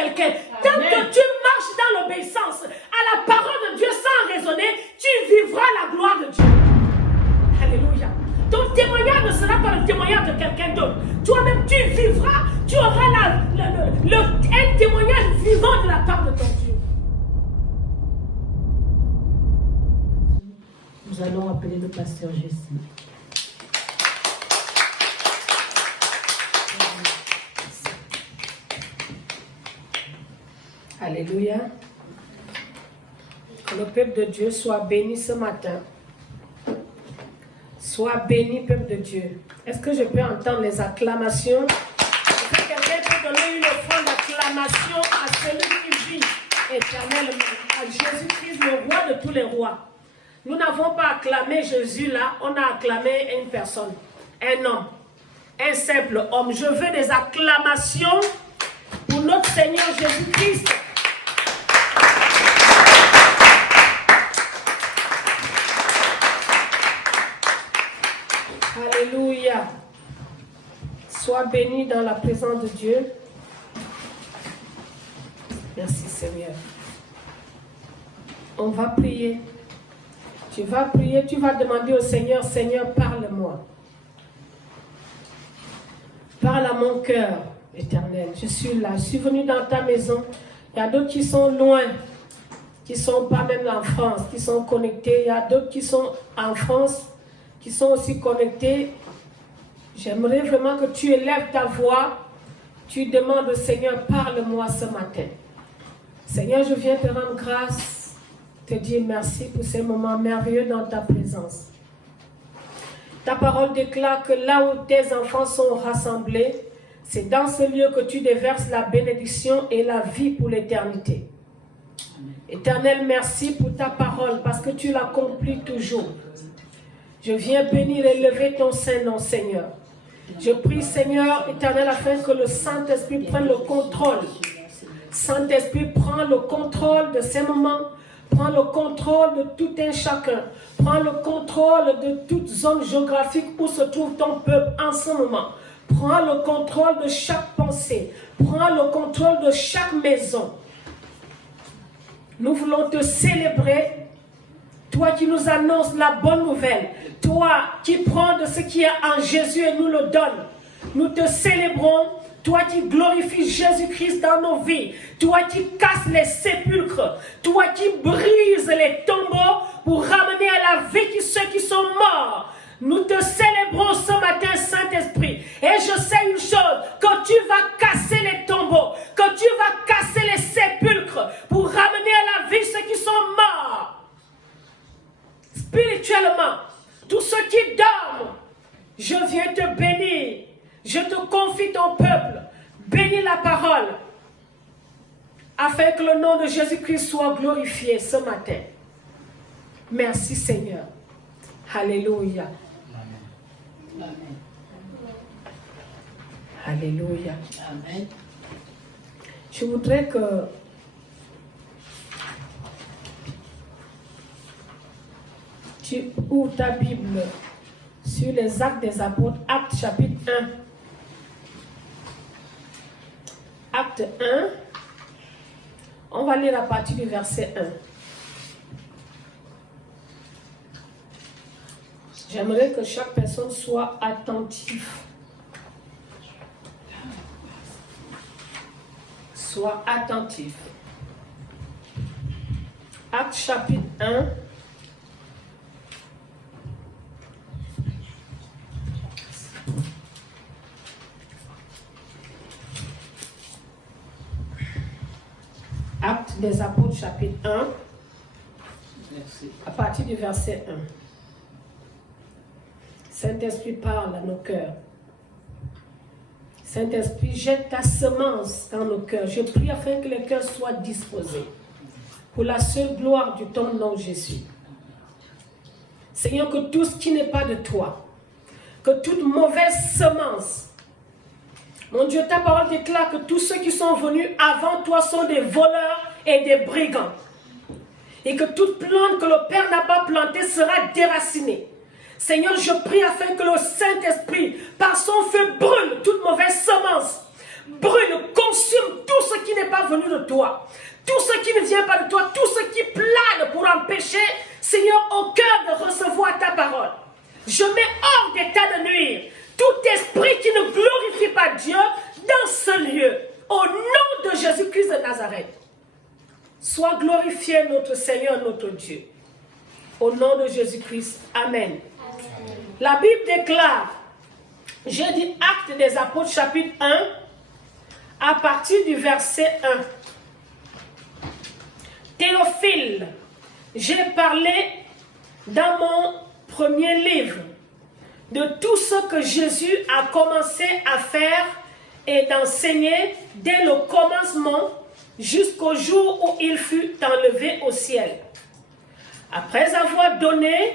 quelqu'un. Tant que tu marches dans l'obéissance à la parole de Dieu sans raisonner, tu vivras la gloire de Dieu. Alléluia. Ton témoignage ne sera pas le témoignage de quelqu'un d'autre. Toi-même, tu vivras, tu auras un témoignage vivant de la part de ton Dieu. Nous allons appeler le pasteur Jessie. Alléluia. Que le peuple de Dieu soit béni ce matin. Sois béni, peuple de Dieu. Est-ce que je peux entendre les acclamations? Est-ce que quelqu'un peut donner une offrande d'acclamation à celui qui vit éternellement, à Jésus-Christ, le roi de tous les rois? Nous n'avons pas acclamé Jésus là, on a acclamé une personne, un homme, un simple homme. Je veux des acclamations pour notre Seigneur Jésus-Christ. Alléluia. Sois béni dans la présence de Dieu. Merci Seigneur. On va prier. Tu vas prier, tu vas demander au Seigneur, Seigneur, parle-moi. Parle à mon cœur, éternel. Je suis là, je suis venu dans ta maison. Il y a d'autres qui sont loin, qui ne sont pas même en France, qui sont connectés. Il y a d'autres qui sont en France, qui sont aussi connectés. J'aimerais vraiment que tu élèves ta voix. Tu demandes au Seigneur, parle-moi ce matin. Seigneur, je viens te rendre grâce. Te dire merci pour ces moments merveilleux dans ta présence. Ta parole déclare que là où tes enfants sont rassemblés, c'est dans ce lieu que tu déverses la bénédiction et la vie pour l'éternité. Éternel, merci pour ta parole parce que tu l'accomplis toujours. Je viens bénir et lever ton Saint-Nom, Seigneur. Je prie, Seigneur, éternel, afin que le Saint-Esprit prenne le contrôle. Saint-Esprit, prends le contrôle de ces moments. Prends le contrôle de tout un chacun. Prends le contrôle de toute zone géographique où se trouve ton peuple en ce moment. Prends le contrôle de chaque pensée. Prends le contrôle de chaque maison. Nous voulons te célébrer. Toi qui nous annonces la bonne nouvelle. Toi qui prends de ce qui est en Jésus et nous le donnes. Nous te célébrons. Toi qui glorifies Jésus-Christ dans nos vies. Toi qui casses les sépulcres. Toi qui brises les tombeaux pour ramener à la vie ceux qui sont morts. Nous te célébrons ce matin, Saint-Esprit. Et je sais une chose, que tu vas casser les tombeaux, que tu vas casser les sépulcres pour ramener à la vie ceux qui sont morts. Spirituellement, tous ceux qui dorment, je viens te bénir. Je te confie ton peuple. Bénis la parole. Afin que le nom de Jésus-Christ soit glorifié ce matin. Merci Seigneur. Alléluia. Amen. Alléluia. Amen. Je voudrais que tu ouvres ta Bible sur les Actes des Apôtres, Actes chapitre 1. Acte 1, on va lire à partir du verset 1. J'aimerais que chaque personne soit attentive. Sois attentif. Acte chapitre 1. Actes des Apôtres, chapitre 1, à partir du verset 1. Saint-Esprit parle à nos cœurs. Saint-Esprit, jette ta semence dans nos cœurs. Je prie afin que les cœurs soient disposés pour la seule gloire du ton nom Jésus. Seigneur, que tout ce qui n'est pas de toi, que toute mauvaise semence, mon Dieu, ta parole déclare que tous ceux qui sont venus avant toi sont des voleurs et des brigands. Et que toute plante que le Père n'a pas plantée sera déracinée. Seigneur, je prie afin que le Saint-Esprit, par son feu, brûle toute mauvaise semence. Brûle, consume tout ce qui n'est pas venu de toi. Tout ce qui ne vient pas de toi, tout ce qui plane pour empêcher, Seigneur, au cœur de recevoir ta parole. Je mets hors d'état de nuire tout esprit qui ne glorifie pas Dieu dans ce lieu. Au nom de Jésus-Christ de Nazareth. Sois glorifié notre Seigneur, notre Dieu. Au nom de Jésus-Christ. Amen. La Bible déclare, j'ai dit Actes des Apôtres chapitre 1, à partir du verset 1. Théophile, j'ai parlé dans mon premier livre de tout ce que Jésus a commencé à faire et d'enseigner dès le commencement jusqu'au jour où il fut enlevé au ciel. Après avoir donné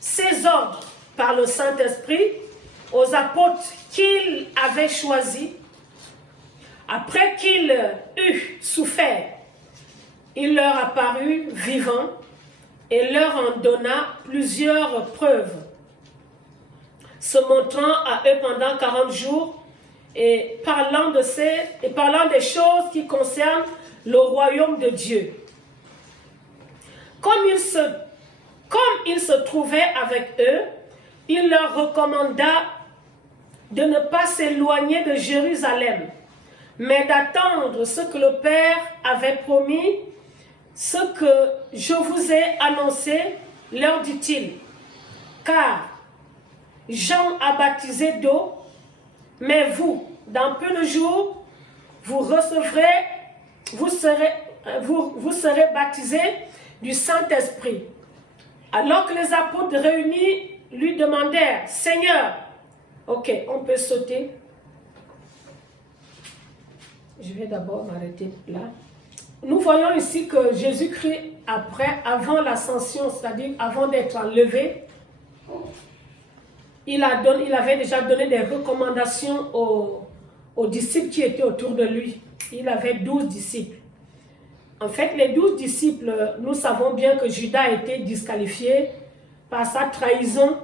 ses ordres par le Saint-Esprit aux apôtres qu'il avait choisis, après qu'il eut souffert, il leur apparut vivant et leur en donna plusieurs preuves, se montrant à eux pendant 40 jours et parlant des choses qui concernent le royaume de Dieu. Comme il se trouvait avec eux, il leur recommanda de ne pas s'éloigner de Jérusalem, mais d'attendre ce que le Père avait promis, ce que je vous ai annoncé, leur dit-il. Car Jean a baptisé d'eau, mais vous, dans peu de jours, vous serez baptisés du Saint-Esprit. Alors que les apôtres réunis lui demandèrent, Seigneur, ok, on peut sauter. Je vais d'abord m'arrêter là. Nous voyons ici que Jésus-Christ, avant l'ascension, c'est-à-dire avant d'être enlevé, il avait déjà donné des recommandations aux disciples qui étaient autour de lui. Il avait 12 disciples. En fait, les 12 disciples, nous savons bien que Judas a été disqualifié par sa trahison.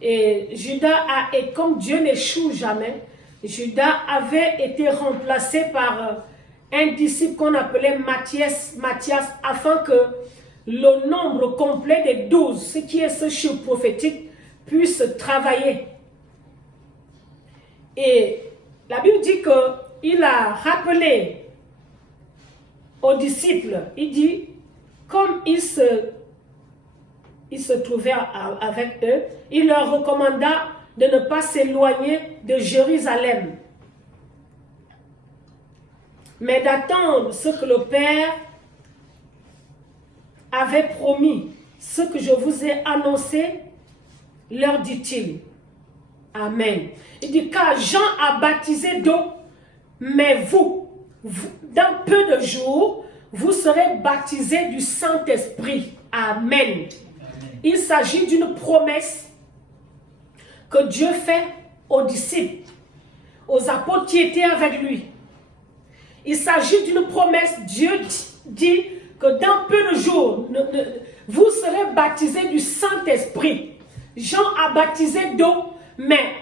Et Judas et comme Dieu n'échoue jamais, Judas avait été remplacé par un disciple qu'on appelait Matthias, afin que le nombre complet des 12, ce qui est ce chiffre prophétique, puisse travailler. Et la Bible dit qu'il a rappelé aux disciples, il dit, comme il se trouvait avec eux, il leur recommanda de ne pas s'éloigner de Jérusalem, mais d'attendre ce que le Père avait promis, ce que je vous ai annoncé, leur dit-il. Amen. Il dit, car Jean a baptisé d'eau, mais vous, dans peu de jours, vous serez baptisés du Saint-Esprit. Amen. Il s'agit d'une promesse que Dieu fait aux disciples, aux apôtres qui étaient avec lui. Il s'agit d'une promesse. Dieu dit que dans peu de jours, vous serez baptisés du Saint-Esprit. Jean a baptisé d'eau, mais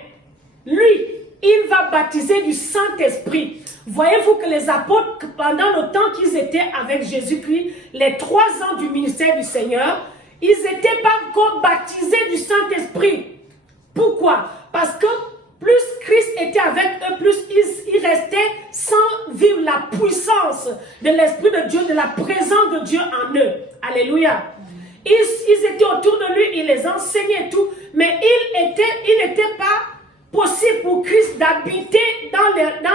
lui, il va baptiser du Saint-Esprit. Voyez-vous que les apôtres, pendant le temps qu'ils étaient avec Jésus-Christ, les 3 ans du ministère du Seigneur, ils n'étaient pas encore baptisés du Saint-Esprit. Pourquoi? Parce que plus Christ était avec eux, plus ils restaient sans vivre la puissance de l'Esprit de Dieu, de la présence de Dieu en eux. Alléluia. Ils étaient autour de lui, il les enseignait et tout, mais il n'était pas possible pour Christ d'habiter dans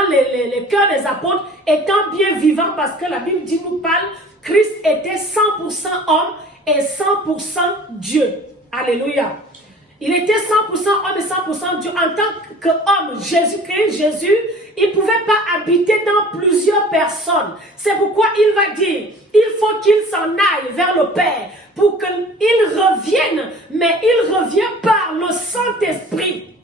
les cœurs des apôtres, étant bien vivant, parce que la Bible nous parle, Christ était 100% homme et 100% Dieu. Alléluia. Il était 100% homme et 100% Dieu. En tant qu'homme, Jésus, il ne pouvait pas habiter dans plusieurs personnes. C'est pourquoi il va dire, il faut qu'il s'en aille vers le Père pour qu'il revienne, mais il revient par le Saint-Esprit.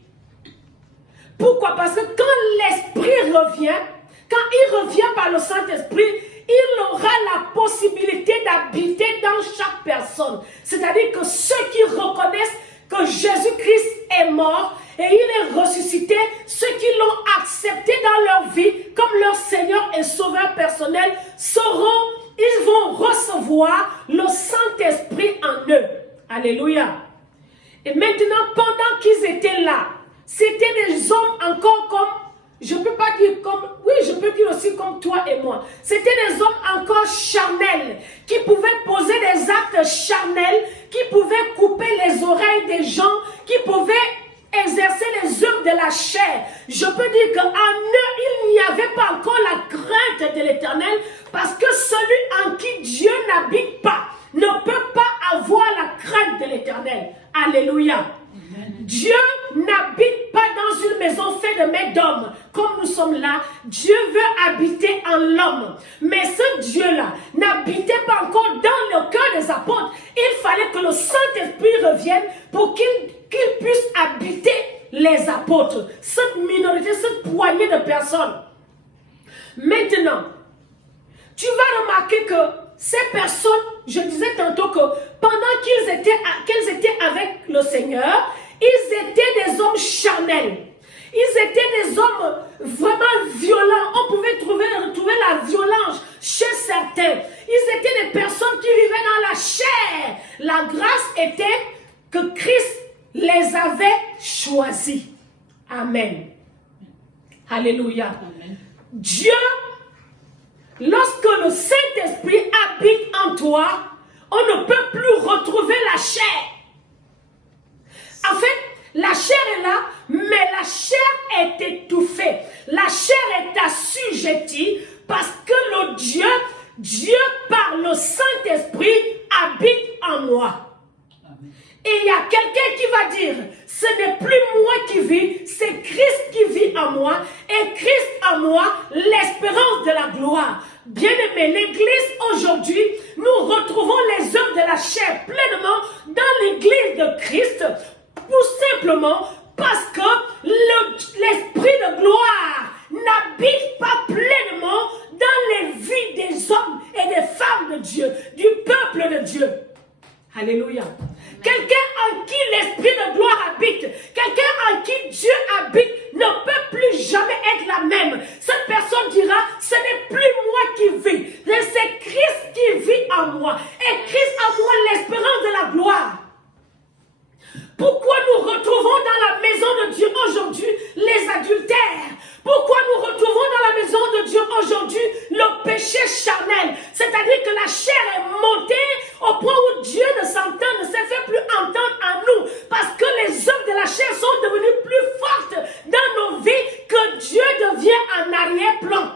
Pourquoi? Parce que quand l'Esprit revient, quand il revient par le Saint-Esprit, il aura la possibilité d'habiter dans chaque personne. C'est-à-dire que ceux qui reconnaissent que Jésus-Christ est mort et il est ressuscité, ceux qui l'ont accepté dans leur vie comme leur Seigneur et Sauveur personnel, personnel ils vont recevoir le Saint-Esprit en eux. Alléluia. Et maintenant, pendant qu'ils étaient là, c'était des hommes encore comme, je ne peux pas dire comme, oui, je peux dire aussi comme toi et moi. C'était des hommes encore charnels, qui pouvaient poser des actes charnels, qui pouvaient couper les oreilles des gens, qui pouvaient exercer les œuvres de la chair. Je peux dire qu'en eux, il n'y avait pas encore la crainte de l'Éternel, parce que celui en qui Dieu n'habite pas ne peut pas avoir la crainte de l'Éternel. Alléluia. Dieu n'habite pas dans une maison faite de mains d'hommes, comme nous sommes là. Dieu veut habiter en l'homme. Mais ce Dieu-là n'habitait pas encore dans le cœur des apôtres. Il fallait que le Saint-Esprit revienne pour qu'il puisse habiter les apôtres. Cette minorité, cette poignée de personnes. Maintenant, tu vas remarquer que ces personnes, je disais tantôt que pendant qu'elles étaient avec le Seigneur, ils étaient des hommes charnels. Ils étaient des hommes vraiment violents. On pouvait retrouver la violence chez certains. Ils étaient des personnes qui vivaient dans la chair. La grâce était que Christ les avait choisis. Amen. Alléluia. Amen. Dieu, lorsque le Saint-Esprit habite en toi, on ne peut plus retrouver la chair. En fait, la chair est là, mais la chair est étouffée. La chair est assujettie parce que le Dieu par le Saint-Esprit habite en moi. Et il y a quelqu'un qui va dire, ce n'est plus moi qui vis, c'est Christ qui vit en moi. Et Christ en moi, l'espérance de la gloire. Bien-aimé, l'Église aujourd'hui, nous retrouvons les œuvres de la chair pleinement dans l'Église de Christ. Tout simplement parce que l'Esprit de gloire n'habite pas pleinement dans les vies des hommes et des femmes de Dieu, du peuple de Dieu. Alléluia. Quelqu'un en qui l'Esprit de gloire habite, quelqu'un en qui Dieu habite, ne peut plus jamais être la même. Cette personne dira, ce n'est plus moi qui vis, mais c'est Christ qui vit en moi. Et Christ en moi, l'espérance de la gloire. Pourquoi nous retrouvons dans la maison de Dieu aujourd'hui les adultères? Pourquoi nous retrouvons dans la maison de Dieu aujourd'hui le péché charnel? C'est-à-dire que la chair est montée au point où Dieu ne se fait plus entendre en nous. Parce que les œuvres de la chair sont devenues plus fortes dans nos vies que Dieu devient en arrière-plan.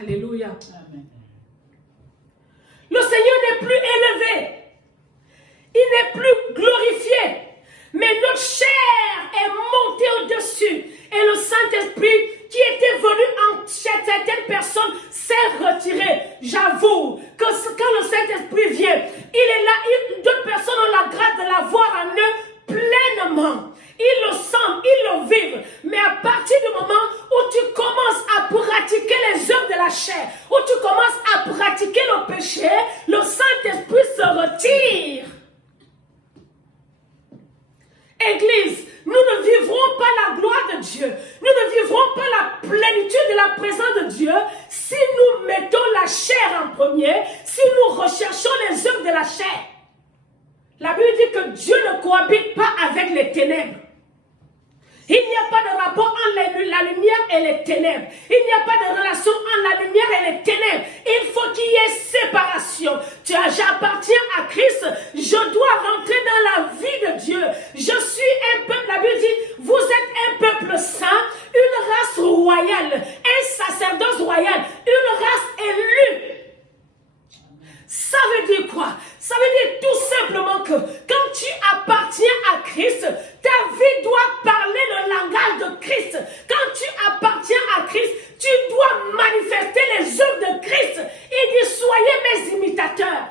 Alléluia. Amen. Le Seigneur n'est plus élevé. Il n'est plus glorifié. Mais notre chair est montée au-dessus. Et le Saint-Esprit qui était venu en certaines personnes s'est retiré. J'avoue que quand le Saint-Esprit vient, il est là. D'autres personnes ont la grâce de l'avoir en eux pleinement. Ils le sentent, ils le vivent. Mais à partir du moment où tu commences à pratiquer les œuvres de la chair, où tu commences à pratiquer le péché, le Saint-Esprit se retire. Église, nous ne vivrons pas la gloire de Dieu. Nous ne vivrons pas la plénitude de la présence de Dieu si nous mettons la chair en premier, si nous recherchons les œuvres de la chair. La Bible dit que Dieu ne cohabite pas avec les ténèbres. Il n'y a pas de rapport entre la lumière et les ténèbres. Il n'y a pas de relation entre la lumière et les ténèbres. Il faut qu'il y ait séparation. J'appartiens à Christ. Je dois rentrer dans la vie de Dieu. Je suis un peuple. La Bible dit, vous êtes un peuple saint, une race royale, un sacerdoce royal, une race élue. Ça veut dire quoi? Ça veut dire tout simplement que quand tu appartiens à Christ, ta vie doit parler le langage de Christ. Quand tu appartiens à Christ, tu dois manifester les œuvres de Christ et dire soyez mes imitateurs.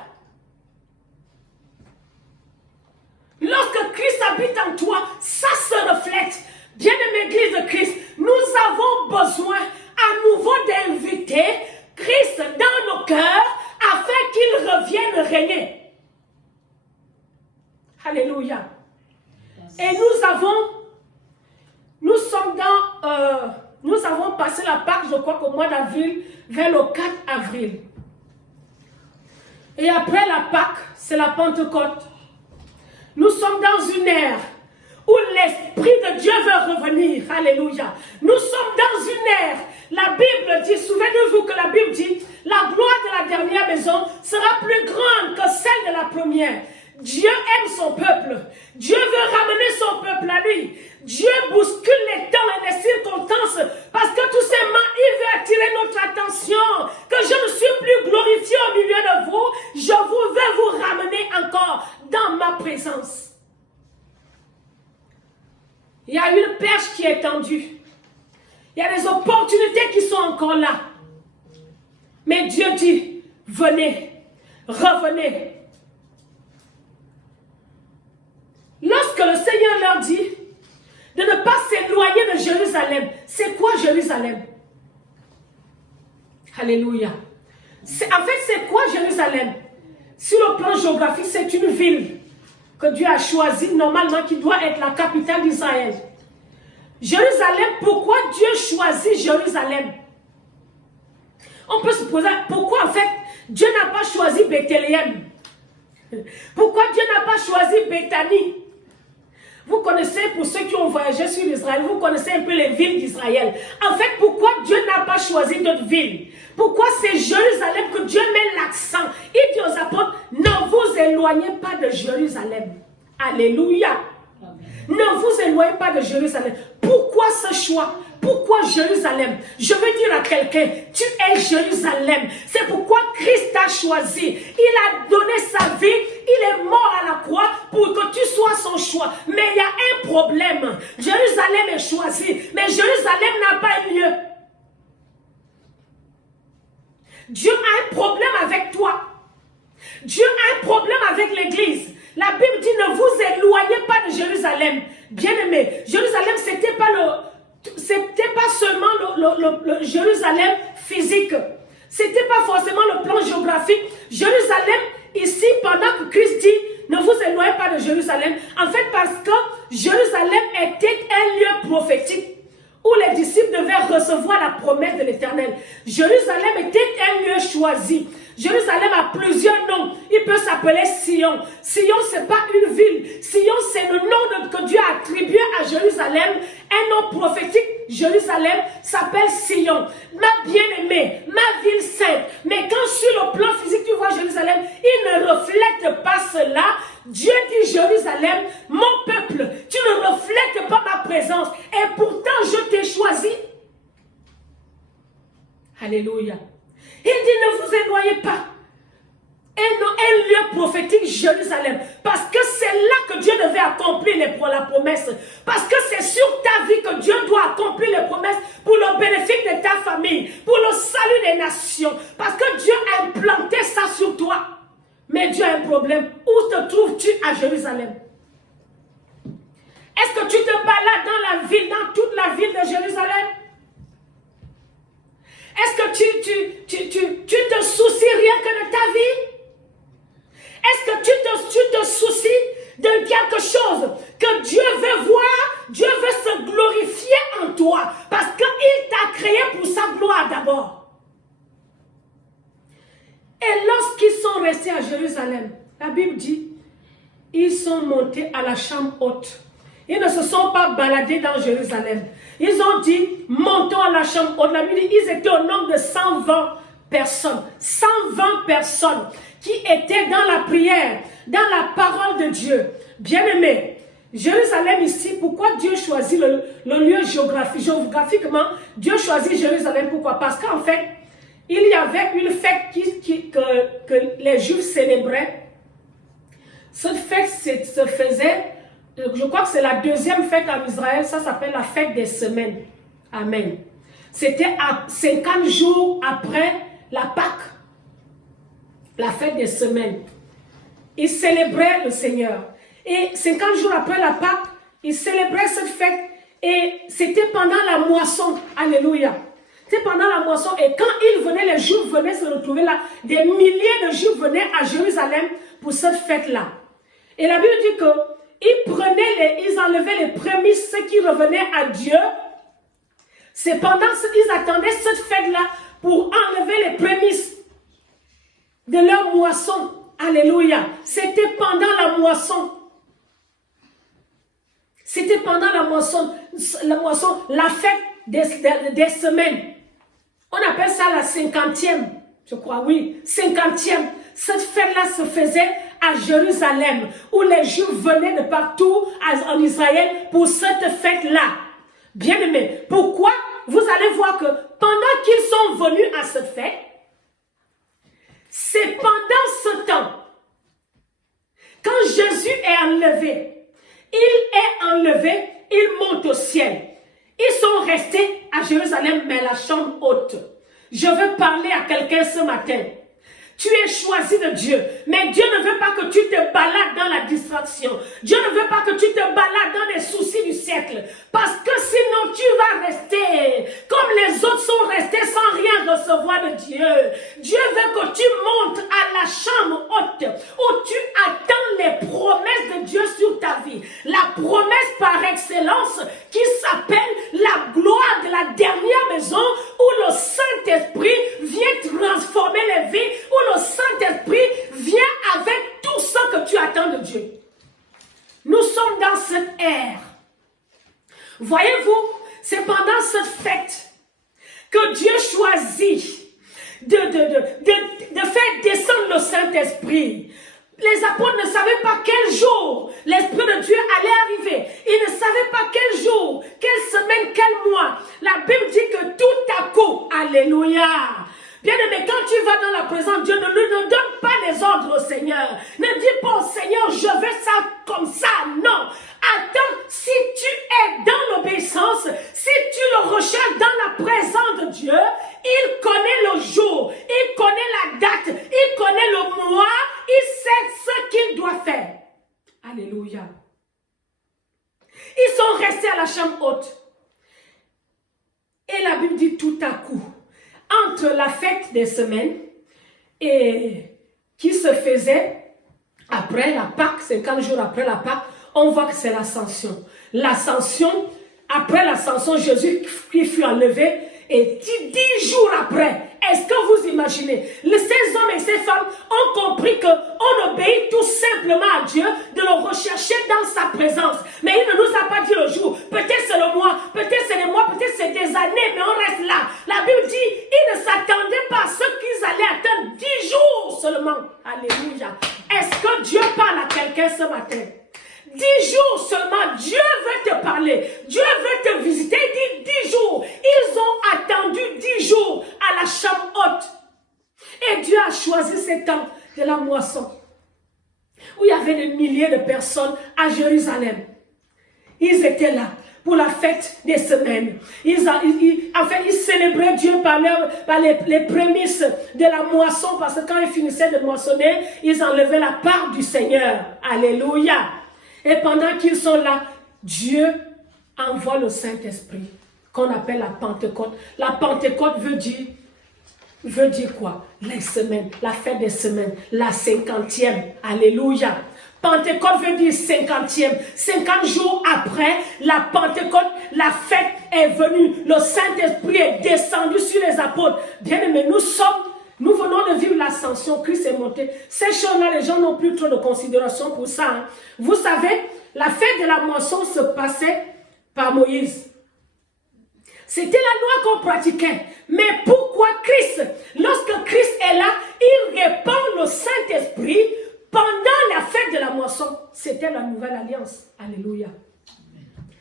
Lorsque Christ habite en toi, ça se reflète. Bien-aimée Église de Christ, nous avons besoin à nouveau d'inviter Christ dans nos cœurs afin qu'il revienne régner. Alléluia. Et nous sommes dans Nous avons passé la Pâque, je crois qu'au mois d'avril, vers le 4 avril. Et après la Pâque, c'est la Pentecôte. Nous sommes dans une ère où l'Esprit de Dieu veut revenir. Alléluia. Nous sommes dans une ère. La Bible dit, souvenez-vous que la Bible dit, la gloire de la dernière maison sera plus grande que celle de la première. Dieu aime son peuple. Dieu veut ramener son peuple à lui. Dieu bouscule les temps et les circonstances parce que tout simplement, il veut attirer notre attention. Que je ne suis plus glorifié au milieu de vous. Je veux vous ramener encore dans ma présence. Il y a une perche qui est tendue. Il y a des opportunités qui sont encore là. Mais Dieu dit, venez, revenez. Lorsque le Seigneur leur dit de ne pas s'éloigner de Jérusalem, c'est quoi Jérusalem? Alléluia. En fait, c'est quoi Jérusalem? Sur le plan géographique, c'est une ville que Dieu a choisie, normalement, qui doit être la capitale d'Israël. Jérusalem, pourquoi Dieu choisit Jérusalem? On peut se poser, pourquoi en fait, Dieu n'a pas choisi Bethléem? Pourquoi Dieu n'a pas choisi Béthanie? Vous connaissez, pour ceux qui ont voyagé sur Israël, vous connaissez un peu les villes d'Israël. En fait, pourquoi Dieu n'a pas choisi d'autres villes? Pourquoi c'est Jérusalem que Dieu met l'accent? Il dit aux apôtres, ne vous éloignez pas de Jérusalem. Alléluia. Ne vous éloignez pas de Jérusalem. Pourquoi ce choix? Pourquoi Jérusalem? Je veux dire à quelqu'un, tu es Jérusalem. C'est pourquoi Christ t'a choisi. Il a donné sa vie, il est mort à la croix pour que tu sois son choix. Mais il y a un problème. Jérusalem est choisi, mais Jérusalem n'a pas eu lieu. Dieu a un problème avec toi. Dieu a un problème avec l'église. La Bible dit ne vous éloignez pas de Jérusalem. Bien-aimé, Jérusalem, c'était pas seulement le Jérusalem physique. C'était pas forcément le plan géographique. Jérusalem, ici, pendant que Christ dit ne vous éloignez pas de Jérusalem, en fait parce que Jérusalem était un lieu prophétique où les disciples devaient recevoir la promesse de l'Éternel. Jérusalem était un lieu choisi. Jérusalem a plusieurs noms. Il peut s'appeler Sion. Sion, ce n'est pas une ville. Sion, c'est le nom que Dieu a attribué à Jérusalem. Un nom prophétique, Jérusalem, s'appelle Sion. Ma bien-aimée, ma ville sainte. Mais quand sur le plan physique, tu vois Jérusalem, il ne reflète pas cela. Dieu dit Jérusalem, mon peuple, tu ne reflètes pas ma présence. Et pourtant, je t'ai choisi. Alléluia. Il dit ne vous éloignez pas. Un lieu prophétique, Jérusalem. Parce que c'est là que Dieu devait accomplir la promesse. Parce que c'est sur ta vie que Dieu doit accomplir les promesses pour le bénéfice de ta famille, pour le salut des nations. Parce que Dieu a implanté ça sur toi. Mais Dieu a un problème. Où te trouves-tu à Jérusalem? Est-ce que tu te balades dans la ville, dans toute la ville de Jérusalem? Est-ce que tu te soucies rien que de ta vie? Est-ce que tu te soucies de quelque chose que Dieu veut voir? Dieu veut se glorifier en toi parce qu'il t'a créé pour sa gloire d'abord. Et lorsqu'ils sont restés à Jérusalem, la Bible dit, ils sont montés à la chambre haute. Ils ne se sont pas baladés dans Jérusalem. Ils ont dit, montons à la chambre haute. La Bible dit, ils étaient au nombre de 120 personnes. 120 personnes qui étaient dans la prière, dans la parole de Dieu. Bien-aimés, Jérusalem ici, pourquoi Dieu choisit le lieu géographique? Géographiquement, Dieu choisit Jérusalem. Pourquoi? Parce qu'en fait, il y avait une fête que les Juifs célébraient. Cette fête se faisait, je crois que c'est la deuxième fête en Israël, ça s'appelle la fête des semaines. Amen. C'était à 50 jours après la Pâque, la fête des semaines. Ils célébraient le Seigneur. Et 50 jours après la Pâque, ils célébraient cette fête et c'était pendant la moisson. Alléluia. C'était pendant la moisson et quand ils venaient, les Juifs venaient se retrouver là. Des milliers de Juifs venaient à Jérusalem pour cette fête-là. Et la Bible dit que ils enlevaient les prémices, ceux qui revenaient à Dieu, C'est ils attendaient cette fête-là pour enlever les prémices de leur moisson. Alléluia. C'était pendant la moisson. C'était pendant la moisson, la fête des semaines. On appelle ça la 50e, je crois, oui, 50e. Cette fête-là se faisait à Jérusalem, où les Juifs venaient de partout en Israël pour cette fête-là. Bien aimé, pourquoi? Vous allez voir que pendant qu'ils sont venus à cette fête, c'est pendant ce temps, quand Jésus est enlevé, il monte au ciel. Ils sont restés à Jérusalem, mais la chambre haute. Je veux parler à quelqu'un ce matin. Tu es choisi de Dieu, mais Dieu ne veut pas que tu te balades dans la distraction. Dieu ne veut pas que tu te balades dans les soucis du siècle. Parce que sinon tu vas rester comme les autres sont restés sans rien recevoir de Dieu. Dieu veut que tu montes à la chambre haute où tu attends les promesses de Dieu sur ta vie. La promesse par excellence qui s'appelle la gloire de la dernière maison où le Saint-Esprit vient transformer les vies, où le Saint-Esprit vient avec tout ce que tu attends de Dieu. Nous sommes dans cette ère. Voyez-vous, c'est pendant cette fête que Dieu choisit de faire descendre le Saint-Esprit. Les apôtres ne savaient pas quel jour l'Esprit de Dieu allait arriver. Ils ne savaient pas quel jour, quelle semaine, quel mois. La Bible dit que tout à coup, alléluia. Bien aimé, quand tu vas dans la présence de Dieu, ne donne pas les ordres au Seigneur. Ne dis pas au Seigneur, je veux ça comme ça. Non. Attends, si tu es dans l'obéissance, si tu le recherches dans la présence de Dieu, il connaît le jour, il connaît la date, il connaît le mois, il sait ce qu'il doit faire. Alléluia. Ils sont restés à la chambre haute. Et la Bible dit tout à coup, entre la fête des semaines et qui se faisait après la Pâque, 50 jours après la Pâque, on voit que c'est l'ascension. L'ascension, après l'ascension, Jésus qui fut enlevé, et 10 jours après, est-ce que vous imaginez, ces hommes et ces femmes ont compris qu'on obéit tout simplement à Dieu, de le rechercher dans sa présence. Mais il ne nous a pas dit le jour, peut-être c'est le mois, peut-être c'est les mois, peut-être c'est des années, mais on reste là. La Bible dit, ils ne s'attendaient pas à ce qu'ils allaient attendre 10 jours seulement. Alléluia. Est-ce que Dieu parle à quelqu'un ce matin? 10 jours seulement, Dieu veut te parler, Dieu veut te visiter. Il dit 10 jours. Ils ont attendu 10 jours à la chambre haute. Et Dieu a choisi ce temps de la moisson, où il y avait des milliers de personnes à Jérusalem. Ils étaient là pour la fête des semaines. Ils célébraient Dieu par les prémices de la moisson, parce que quand ils finissaient de moissonner, ils enlevaient la part du Seigneur. Alléluia. Et pendant qu'ils sont là, Dieu envoie le Saint-Esprit, qu'on appelle la Pentecôte. La Pentecôte veut dire quoi? Les semaines, la fête des semaines, la 50e. Alléluia. Pentecôte veut dire 50e. 50 jours après la Pentecôte, la fête est venue. Le Saint-Esprit est descendu sur les apôtres. Bien aimés, nous venons de vivre l'ascension, Christ est monté. Ces choses-là, les gens n'ont plus trop de considération pour ça. Hein. Vous savez, la fête de la moisson se passait par Moïse. C'était la loi qu'on pratiquait. Mais pourquoi Christ, lorsque Christ est là, il répand le Saint-Esprit pendant la fête de la moisson? C'était la nouvelle alliance. Alléluia.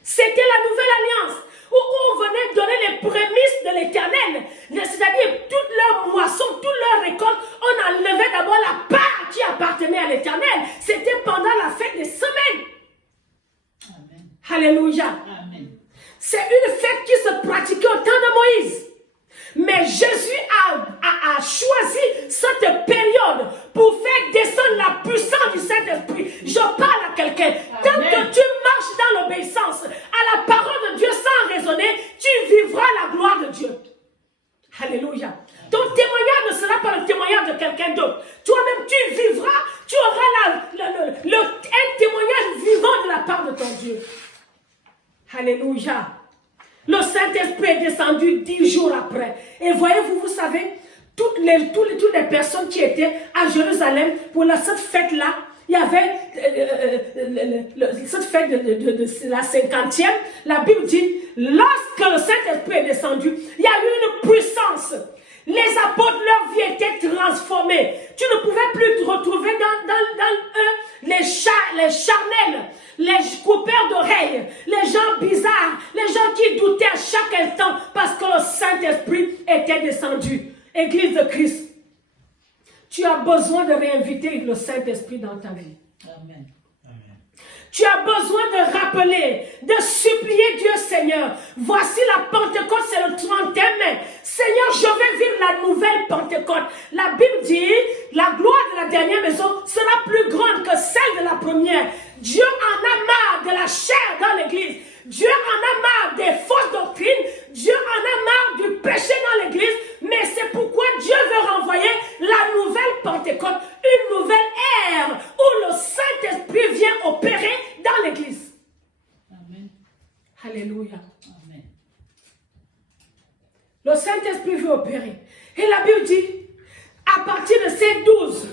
C'était la nouvelle alliance où on venait donner les prémices de l'Éternel. C'est-à-dire toute leur moisson, toute leur récolte, on enlevait d'abord la part qui appartenait à l'Éternel. C'était pendant la fête des semaines. Amen. Alléluia. Amen. C'est une fête qui se pratiquait au temps de Moïse. Mais Jésus a choisi cette période pour faire descendre la puissance du Saint-Esprit. Je parle à quelqu'un. Tant que tu marches dans l'obéissance à la parole de Dieu sans raisonner, tu vivras la gloire de Dieu. Alléluia. Ton témoignage ne sera pas le témoignage de quelqu'un d'autre. Toi-même, tu vivras, tu auras un témoignage vivant de la part de ton Dieu. Alléluia. Le Saint-Esprit est descendu 10 jours après. Et voyez-vous, vous savez, toutes les personnes qui étaient à Jérusalem pour cette fête-là, il y avait cette fête de la 50e. La Bible dit, lorsque le Saint-Esprit est descendu, il y a eu une puissance. Les apôtres, leur vie était transformée. Tu ne pouvais plus te retrouver dans eux les charnels, les coupeurs d'oreilles, les gens bizarres, les gens qui doutaient à chaque instant parce que le Saint-Esprit était descendu. Église de Christ, tu as besoin de réinviter le Saint-Esprit dans ta vie. Amen. Tu as besoin de rappeler, de supplier Dieu, Seigneur. Voici la Pentecôte, c'est le 31 mai. Seigneur, je veux vivre la nouvelle Pentecôte. La Bible dit, la gloire de la dernière maison sera plus grande que celle de la première. Dieu en a marre de la chair dans l'église. Dieu en a marre des fausses doctrines. Dieu en a marre du péché dans l'église. Mais c'est pourquoi Dieu veut renvoyer la nouvelle Pentecôte, une nouvelle ère où le Saint-Esprit vient opérer dans l'église. Amen. Alléluia. Amen. Le Saint-Esprit veut opérer. Et la Bible dit, à partir de ces 12,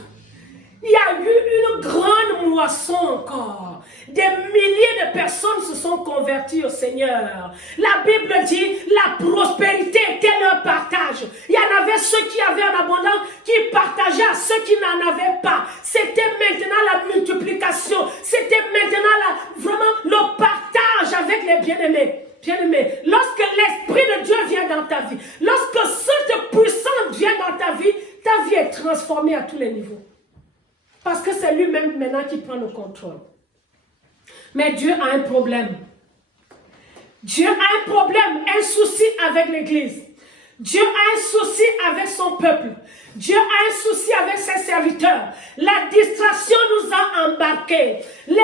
il y a eu une grande moisson encore. Des milliers de personnes se sont converties au Seigneur. La Bible dit, la prospérité était leur partage. Il y en avait ceux qui avaient en abondance, qui partageaient à ceux qui n'en avaient pas. C'était maintenant la multiplication. C'était maintenant vraiment le partage avec les bien-aimés. Bien-aimé, lorsque l'Esprit de Dieu vient dans ta vie, lorsque cette puissance vient dans ta vie est transformée à tous les niveaux. Parce que c'est lui-même maintenant qui prend le contrôle. Mais Dieu a un problème. Dieu a un problème, un souci avec l'Église. Dieu a un souci avec son peuple. Dieu a un souci avec ses serviteurs. La distraction nous a embarqués. Les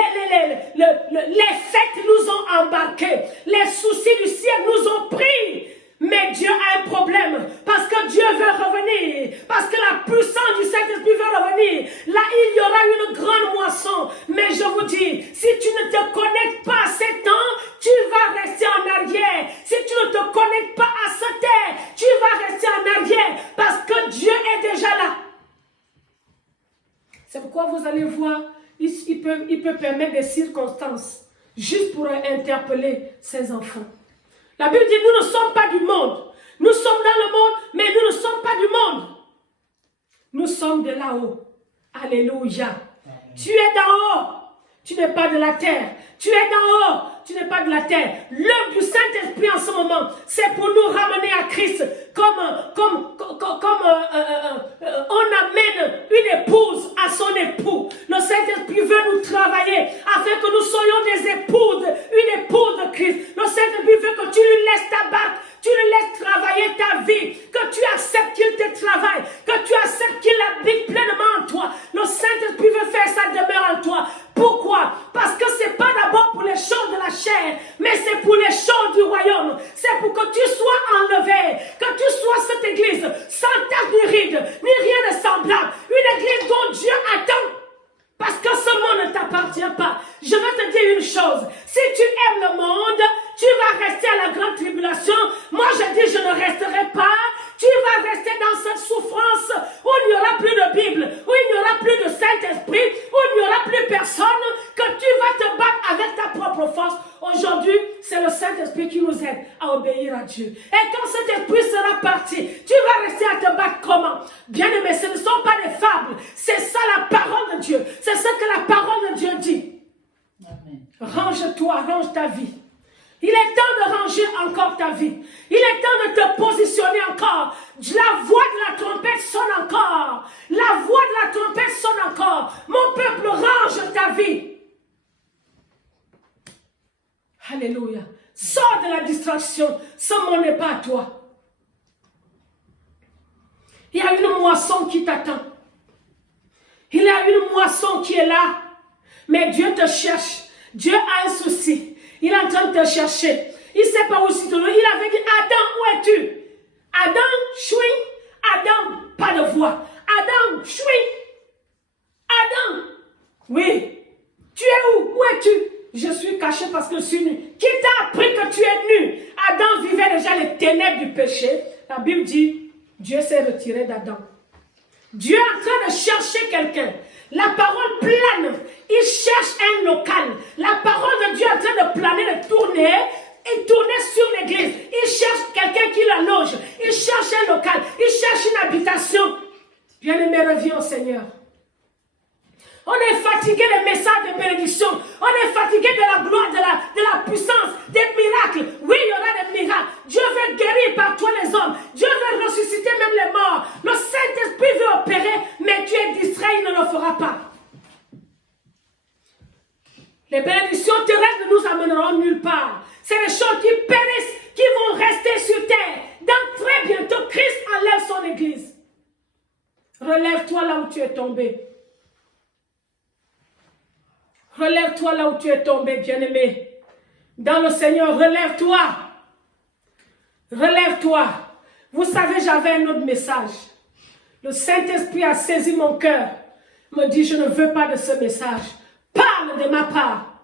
fêtes nous ont embarqués. Les soucis du ciel nous ont pris. Mais Dieu a un problème parce que Dieu veut revenir, parce que la puissance du Saint-Esprit veut revenir. Là, il y aura une grande moisson. Mais je vous dis, si tu ne te connectes pas à ces temps, tu vas rester en arrière. Si tu ne te connectes pas à cette terre, tu vas rester en arrière parce que Dieu est déjà là. C'est pourquoi vous allez voir, il peut permettre des circonstances juste pour interpeller ses enfants. La Bible dit, nous ne sommes pas du monde. Nous sommes dans le monde, mais nous ne sommes pas du monde. Nous sommes de là-haut. Alléluia. Amen. Tu es d'en haut. Tu n'es pas de la terre. Tu es d'en haut. Tu n'es pas de la terre. L'œuvre du Saint-Esprit en ce moment, c'est pour nous ramener à Christ. Comme on amène une épouse à son époux. Le Saint-Esprit veut nous travailler afin que nous soyons des épouses, une épouse de Christ. Le Saint-Esprit veut que tu lui laisses ta barque, tu lui laisses travailler ta vie, que tu acceptes qu'il te travaille, que tu acceptes qu'il habite pleinement en toi. Le Saint-Esprit veut faire sa demeure en toi. Pourquoi? Parce que ce n'est pas d'abord pour les choses de la chair, mais c'est pour les choses du royaume. C'est pour que tu sois enlevé, que tu sois cette église sans tache ni ride, ni rien de semblable. Une église dont Dieu attend. Parce que ce monde ne t'appartient pas. Je vais te dire une chose. Si tu aimes le monde, tu vas rester à la grande tribulation. Moi, je dis, je ne resterai pas. Tu vas rester dans cette souffrance où il n'y aura plus de Bible, où il n'y aura plus de Saint-Esprit, où il n'y aura plus personne, que tu vas te battre avec ta propre force. Aujourd'hui, c'est le Saint-Esprit qui nous aide à obéir à Dieu. Et quand cet esprit sera parti, tu vas rester à te battre comment? Bien aimé, ce ne sont pas des fables. C'est ça la parole de Dieu. C'est ce que la parole de Dieu dit. Amen. Range-toi, range ta vie. Il est temps de ranger encore ta vie. Il est temps de te positionner encore. La voix de la trompette sonne encore. La voix de la trompette sonne encore. Mon peuple, range ta vie. Alléluia. Sors de la distraction. Ce monde n'est pas à toi. Il y a une moisson qui t'attend. Il y a une moisson qui est là. Mais Dieu te cherche. Dieu a un souci. Il est en train de te chercher. Il ne sait pas où se trouve. Il avait dit, Adam, où es-tu? Adam, chouing. Adam, pas de voix. Adam, chouing. Adam, oui. Tu es où? Où es-tu? Je suis caché parce que je suis nu. Qui t'a appris que tu es nu? Adam Adam vivait déjà les ténèbres du péché, la Bible dit, Dieu s'est retiré d'Adam. Dieu est en train de chercher quelqu'un. La parole plane. Il cherche un local. La parole de Dieu est en train de planer, de tourner et tourner sur l'église. Il cherche quelqu'un qui la loge. Il cherche un local. Il cherche une habitation. Bien-aimé, reviens au Seigneur. On est fatigué des messages de bénédiction. On est fatigué de la gloire, de la puissance, des miracles. Oui, il y aura des miracles. Dieu veut guérir par toi les hommes. Dieu veut ressusciter même les morts. Le Saint-Esprit veut opérer, mais tu es distrait, il ne le fera pas. Les bénédictions terrestres ne nous amèneront nulle part. C'est les choses qui périssent, qui vont rester sur terre. Dans très bientôt, Christ enlève son église. Relève-toi là où tu es tombé. Relève-toi là où tu es tombé, bien-aimé. Dans le Seigneur, relève-toi. Relève-toi. Vous savez, j'avais un autre message. Le Saint-Esprit a saisi mon cœur. Il me dit, je ne veux pas de ce message. Parle de ma part.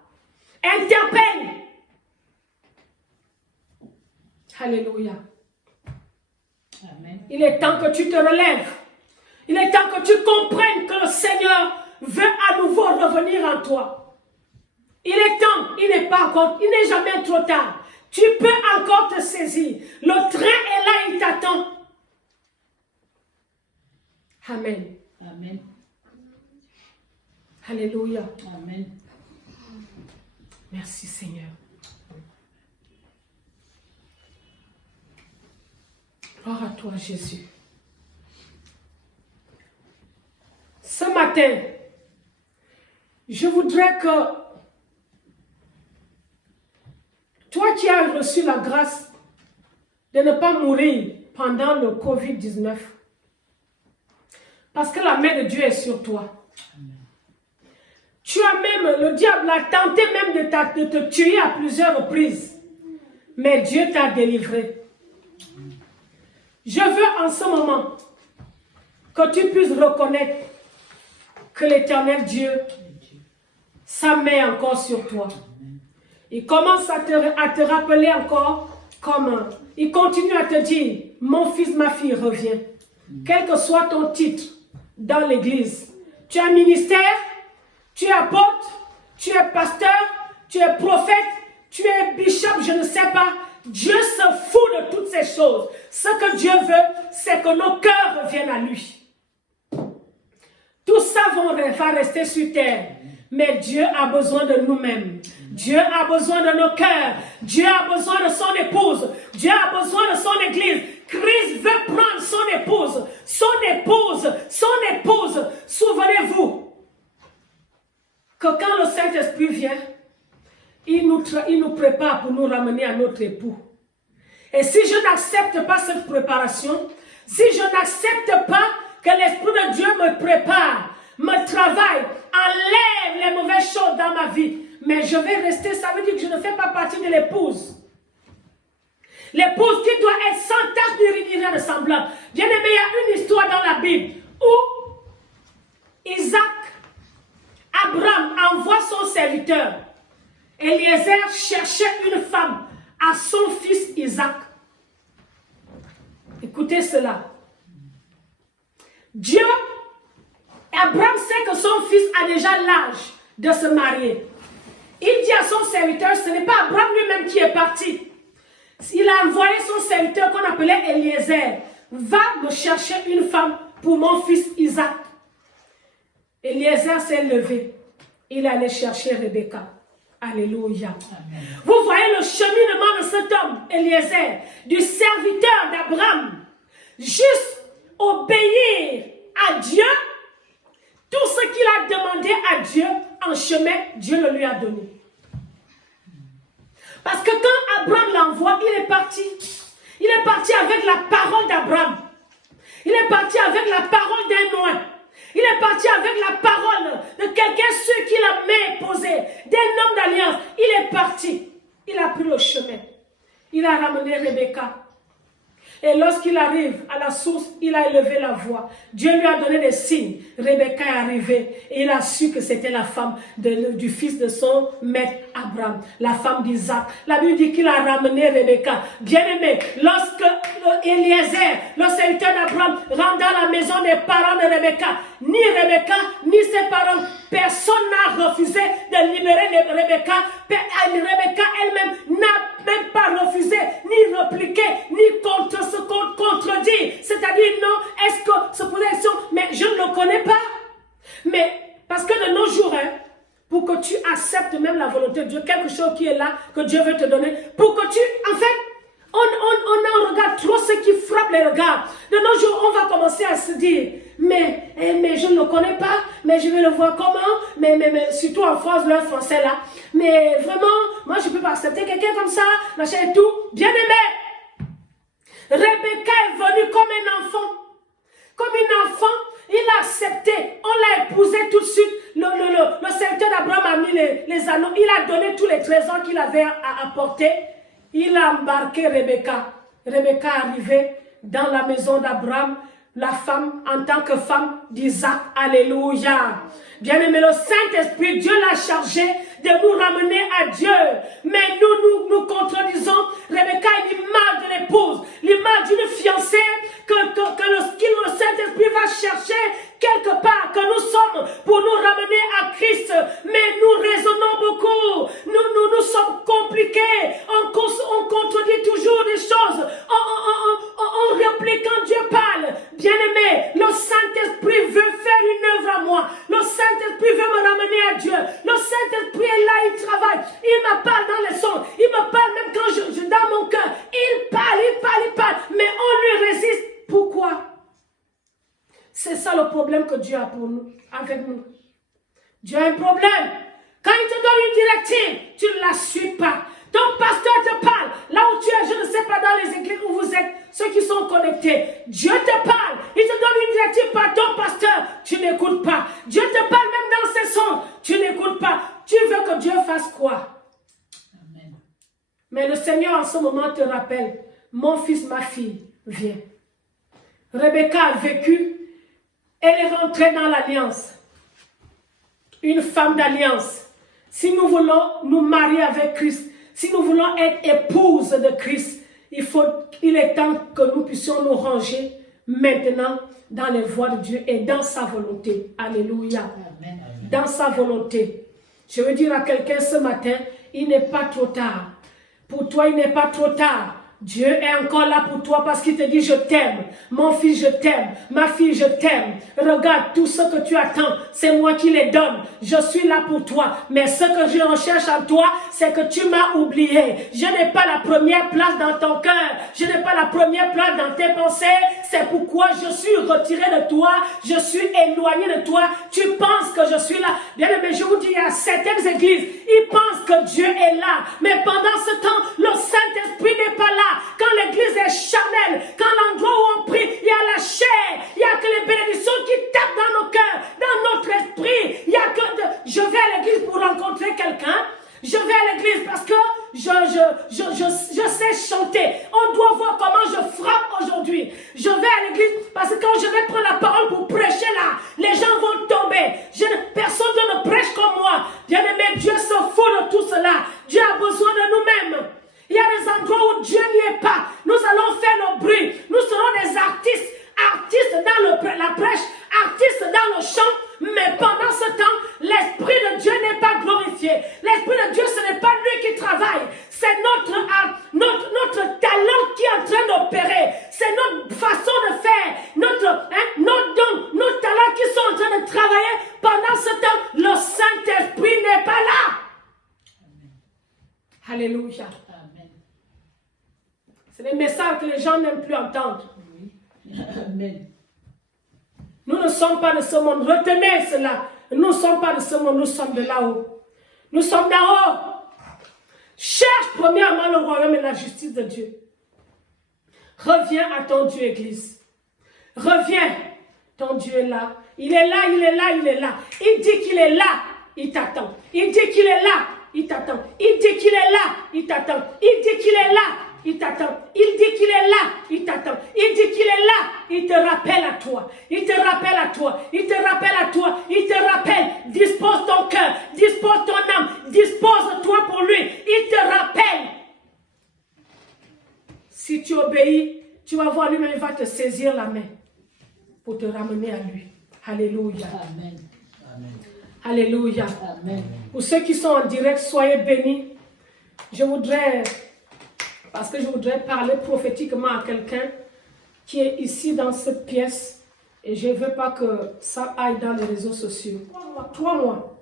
Interpelle. Alléluia. Amen. Il est temps que tu te relèves. Il est temps que tu comprennes que le Seigneur veut à nouveau revenir en toi. Il est temps, il n'est jamais trop tard. Tu peux encore te saisir. Le train est là, il t'attend. Amen. Amen. Alléluia. Amen. Merci Seigneur. Gloire à toi Jésus. Ce matin, je voudrais que toi qui as reçu la grâce de ne pas mourir pendant le Covid-19, parce que la main de Dieu est sur toi. Tu as même, le diable a tenté même de te tuer à plusieurs reprises, mais Dieu t'a délivré. Je veux en ce moment que tu puisses reconnaître que l'Éternel Dieu, sa main encore sur toi. Il commence à te rappeler encore comment. Il continue à te dire, mon fils, ma fille, reviens. Quel que soit ton titre dans l'église. Tu es un ministère, tu es apôtre, tu es pasteur, tu es prophète, tu es bishop, je ne sais pas. Dieu se fout de toutes ces choses. Ce que Dieu veut, c'est que nos cœurs reviennent à lui. Tout ça va rester sur terre. Mais Dieu a besoin de nous-mêmes. Dieu a besoin de nos cœurs. Dieu a besoin de son épouse. Dieu a besoin de son église. Christ veut prendre son épouse. Son épouse. Son épouse. Souvenez-vous que quand le Saint-Esprit vient, il nous prépare pour nous ramener à notre époux. Et si je n'accepte pas cette préparation, si je n'accepte pas que l'Esprit de Dieu me prépare, me travaille, enlève les mauvaises choses dans ma vie, mais je vais rester, ça veut dire que je ne fais pas partie de l'épouse. L'épouse qui doit être sans tache ni rien de semblable. Bien aimé, il y a une histoire dans la Bible où Abraham envoie son serviteur. Eliezer cherchait une femme à son fils Isaac. Écoutez cela. Abraham sait que son fils a déjà l'âge de se marier. Il dit à son serviteur, ce n'est pas Abraham lui-même qui est parti. Il a envoyé son serviteur qu'on appelait Eliezer. Va me chercher une femme pour mon fils Isaac. Eliezer s'est levé. Il allait chercher Rebecca. Alléluia. Amen. Vous voyez le cheminement de cet homme, Eliezer, du serviteur d'Abraham. Juste obéir à Dieu. Tout ce qu'il a demandé à Dieu en chemin, Dieu le lui a donné. Parce que quand Abraham l'envoie, il est parti. Il est parti avec la parole d'Abraham. Il est parti avec la parole d'un Noé. Il est parti avec la parole de quelqu'un sur qui la main est posée, d'un homme d'alliance. Il est parti. Il a pris le chemin. Il a ramené Rebecca. Et lorsqu'il arrive à la source, il a élevé la voix. Dieu lui a donné des signes. Rebecca est arrivée et il a su que c'était la femme du fils de son maître Abraham, la femme d'Isaac. La Bible dit qu'il a ramené Rebecca. Bien-aimé, lorsque Eliezer, le serviteur d'Abraham, rentre dans la maison des parents de Rebecca, ni Rebecca, ni ses parents, personne n'a refusé de libérer Rebecca. Rebecca elle-même n'a même pas refusé, ni répliqué, ni contredit. C'est-à-dire, non, est-ce que ce position, mais je ne le connais pas. Mais, parce que de nos jours, pour que tu acceptes même la volonté de Dieu, quelque chose qui est là, que Dieu veut te donner, pour que tu, en fait, on regarde trop ce qui frappe les regards. De nos jours, on va commencer à se dire, mais je ne le connais pas, mais je vais le voir comment, mais surtout en France, le français là, mais vraiment, moi je ne peux pas accepter quelqu'un comme ça, machin et tout. Bien aimé, Rebecca est venue comme un enfant, il a accepté, on l'a épousé tout de suite, le serviteur d'Abraham a mis les anneaux, il a donné tous les trésors qu'il avait à apporter, il a embarqué Rebecca. Rebecca est arrivée dans la maison d'Abraham, la femme en tant que femme d'Isaac. Alléluia. Bien-aimé, le Saint-Esprit, Dieu l'a chargé de nous ramener à Dieu. Mais nous contredisons. Rebecca est l'image de l'épouse, l'image d'une fiancée que le Saint-Esprit va chercher quelque part, que nous sommes pour nous ramener à Christ. Mais nous raisonnons beaucoup. Nous sommes compliqués. On contredit toujours des choses. On réplique quand Dieu parle. Bien-aimé, le Saint-Esprit veut faire une œuvre à moi. Le Saint-Esprit veut me ramener à Dieu. Le Saint-Esprit est là, il travaille. Il me parle dans les sons. Il me parle même quand je dans mon cœur. Il parle. Mais on lui résiste. Pourquoi? C'est ça le problème que Dieu a pour nous, avec nous. Dieu a un problème. Quand il te donne une directive, tu ne la suis pas. Ton pasteur te parle. Là où tu es, je ne sais pas dans les églises où vous êtes, ceux qui sont connectés. Dieu te parle. Il te donne une directive par ton pasteur. Tu n'écoutes pas. Dieu te parle même dans ses sons. Tu n'écoutes pas. Tu veux que Dieu fasse quoi? Amen. Mais le Seigneur en ce moment te rappelle, mon fils, ma fille, viens. Rebecca a vécu. Elle est rentrée dans l'alliance. Une femme d'alliance. Si nous voulons nous marier avec Christ, si nous voulons être épouses de Christ, il est temps que nous puissions nous ranger maintenant dans les voies de Dieu et dans sa volonté. Alléluia. Amen. Dans sa volonté. Je veux dire à quelqu'un ce matin, il n'est pas trop tard. Pour toi, il n'est pas trop tard. Dieu est encore là pour toi parce qu'il te dit, je t'aime. Mon fils, je t'aime. Ma fille, je t'aime. Regarde, tout ce que tu attends, c'est moi qui les donne. Je suis là pour toi. Mais ce que je recherche en toi, c'est que tu m'as oublié. Je n'ai pas la première place dans ton cœur. Je n'ai pas la première place dans tes pensées. C'est pourquoi je suis retiré de toi. Je suis éloigné de toi. Tu penses que je suis là. Bien aimé, je vous dis, il y a certaines églises, ils pensent que Dieu est là. Mais pendant ce temps, le Saint-Esprit n'est pas là. Quand l'église est charnelle, quand l'endroit où on prie, il y a la chair, il n'y a que les bénédictions qui tapent dans nos cœurs, dans notre esprit. Il y a que je vais à l'église pour rencontrer quelqu'un. Je vais à l'église parce que je sais chanter. On doit voir comment je frappe aujourd'hui. Je vais à l'église parce que quand je vais prendre la parole pour prêcher là, les gens vont tomber. Personne ne prêche comme moi. Bien-aimé, Dieu se fout de tout cela. Dieu a besoin de nous-mêmes. Il y a des endroits où Dieu n'y est pas. Nous allons faire nos bruits. Nous serons des artistes. Artistes dans la prêche, artistes dans le chant. Mais pendant ce temps, l'Esprit de Dieu n'est pas glorifié. L'Esprit de Dieu, ce n'est pas lui qui travaille. C'est notre talent qui est en train d'opérer. C'est notre façon de faire. Nos dons, nos talents qui sont en train de travailler. Pendant ce temps, le Saint-Esprit n'est pas là. Amen. Alléluia. C'est des messages que les gens n'aiment plus entendre. Amen. Nous ne sommes pas de ce monde. Retenez cela. Nous ne sommes pas de ce monde. Nous sommes de là-haut. Nous sommes d'en haut. Cherche premièrement le royaume et la justice de Dieu. Reviens à ton Dieu, Église. Reviens. Ton Dieu est là. Il est là, il est là, il est là. Il dit qu'il est là. Il t'attend. Il dit qu'il est là. Il t'attend. Il dit qu'il est là. Il t'attend. Il dit qu'il est là. il t'attend. Il dit qu'il est là, il t'attend. Il dit qu'il est là, il te rappelle à toi. Il te rappelle à toi, il te rappelle à toi, il te rappelle. Dispose ton cœur, dispose ton âme, dispose-toi pour lui. Il te rappelle. Si tu obéis, tu vas voir lui-même, il va te saisir la main pour te ramener à lui. Alléluia. Amen. Amen. Alléluia. Amen. Pour ceux qui sont en direct, soyez bénis. Je voudrais parler prophétiquement à quelqu'un qui est ici dans cette pièce et je ne veux pas que ça aille dans les réseaux sociaux. 3 mois.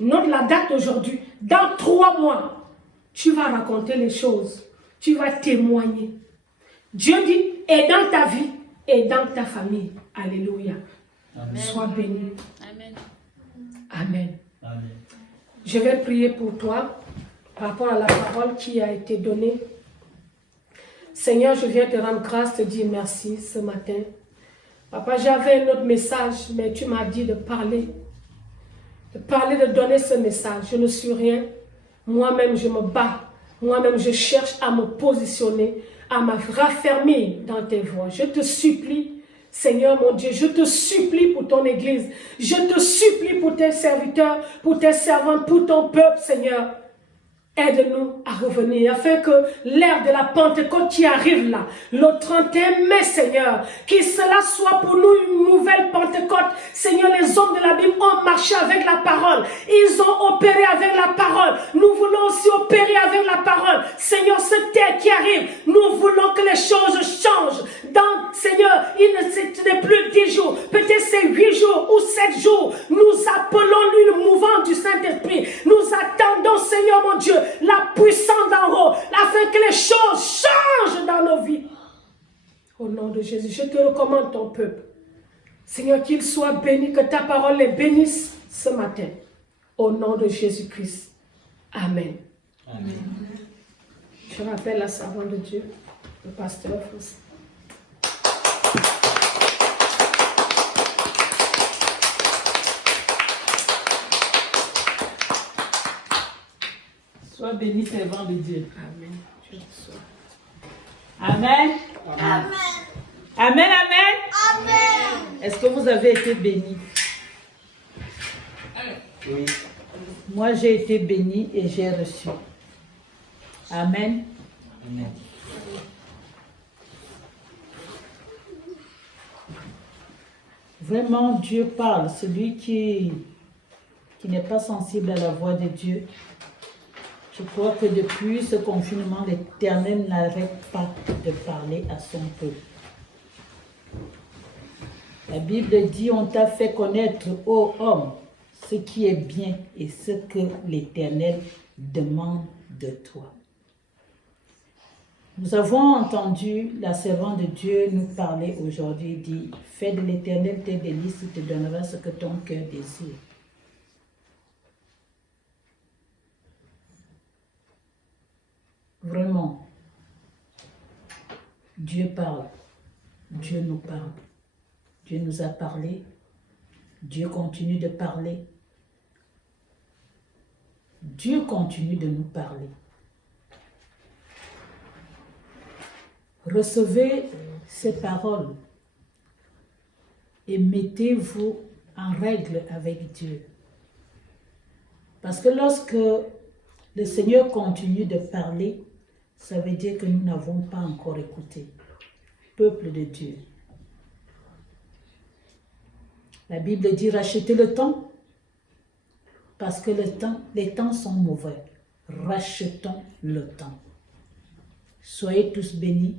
Note la date aujourd'hui. Dans 3 mois, tu vas raconter les choses. Tu vas témoigner. Dieu dit, et dans ta vie, et dans ta famille. Alléluia. Amen. Sois béni. Amen. Amen. Amen. Je vais prier pour toi par rapport à la parole qui a été donnée. Seigneur, je viens te rendre grâce, te dire merci ce matin. Papa, j'avais un autre message, mais tu m'as dit de parler, de donner ce message. Je ne suis rien. Moi-même, je me bats. Moi-même, je cherche à me positionner, à me raffermir dans tes voies. Je te supplie, Seigneur mon Dieu, je te supplie pour ton Église. Je te supplie pour tes serviteurs, pour tes servantes, pour ton peuple, Seigneur. Aide-nous à revenir, afin que l'ère de la Pentecôte qui arrive là, le 31 mai, Seigneur, que cela soit pour nous une nouvelle Pentecôte. Seigneur, les hommes de la Bible ont marché avec la parole. Ils ont opéré avec la parole. Nous voulons aussi opérer avec la parole. Seigneur, cette terre qui arrive, nous voulons que les choses changent. Donc, Seigneur, ce n'est plus 10 jours, peut-être c'est 8 jours ou 7 jours. Nous appelons lui le mouvement du Saint-Esprit. Nous attendons, Seigneur mon Dieu, la puissance d'en haut, afin que les choses changent dans nos vies. Au nom de Jésus, je te recommande ton peuple. Seigneur, qu'il soit béni, que ta parole les bénisse ce matin. Au nom de Jésus-Christ. Amen. Amen. Je rappelle la servante de Dieu, le pasteur Fausse. Sois béni, servant de Dieu. Amen. Je te sois. Amen. Amen. Amen, amen. Amen. Est-ce que vous avez été bénis? Oui. Moi, j'ai été béni et j'ai reçu. Amen. Amen. Vraiment, Dieu parle. Celui qui n'est pas sensible à la voix de Dieu, je crois que depuis ce confinement, l'Éternel n'arrête pas de parler à son peuple. La Bible dit, on t'a fait connaître, ô homme, ce qui est bien et ce que l'Éternel demande de toi. Nous avons entendu la servante de Dieu nous parler aujourd'hui, dit, fais de l'Éternel tes délices, il te donnera ce que ton cœur désire. Vraiment, Dieu parle, Dieu nous parle, Dieu nous a parlé, Dieu continue de parler, Dieu continue de nous parler. Recevez ces paroles et mettez-vous en règle avec Dieu. Parce que lorsque le Seigneur continue de parler, ça veut dire que nous n'avons pas encore écouté. Peuple de Dieu. La Bible dit rachetez le temps parce que les temps sont mauvais. Rachetons le temps. Soyez tous bénis.